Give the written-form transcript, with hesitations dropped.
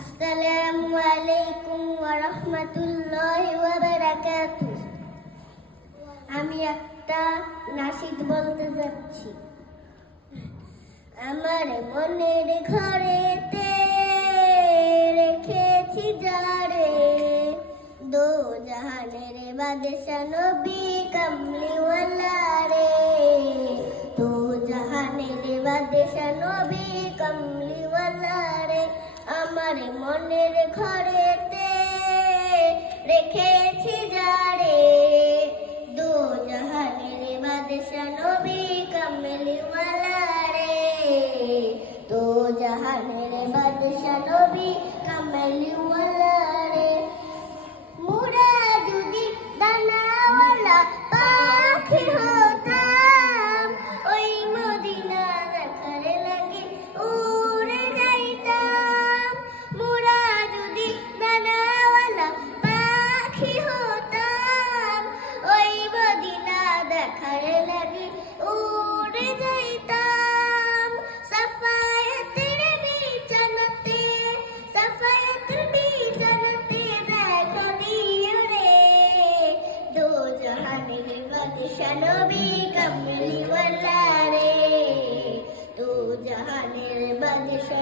আসসালামু আলাইকুম ওয়া রাহমাতুল্লাহি ওয়া বারাকাতুহু। আমি একটা নাশিদ বলতে যাচ্ছি। আমার মনের ঘরেতে রেখেছি যারে, দো জাহানের বাদশা নবী কামলিওয়ালা রে, দো জাহানের বাদশা নবী কামলিওয়ালা রে। আমার মনের ঘরেতে রেখেছি যারে, দো জাহানের বাদশা নবী কামলিওয়ালা রে, দো জাহানের বাদশা নবী কামলিওয়ালা রে। মুরা যদি দানাওয়ালা পাখি হতাম, ওই মদিনা দেখার লাগি উড়ে যাইতাম। মুরা যদি দানাওয়ালা পাখি হতাম, ওই মদিনা দেখার লাগি উড়ে যাইতাম। সাফায়াতের বিছানাতে, সাফায়াতের বিছানাতে দেখো দিও রে, দো জাহানের বাদশা নবী কামলিওয়ালা রে, দো জাহানের বাদশা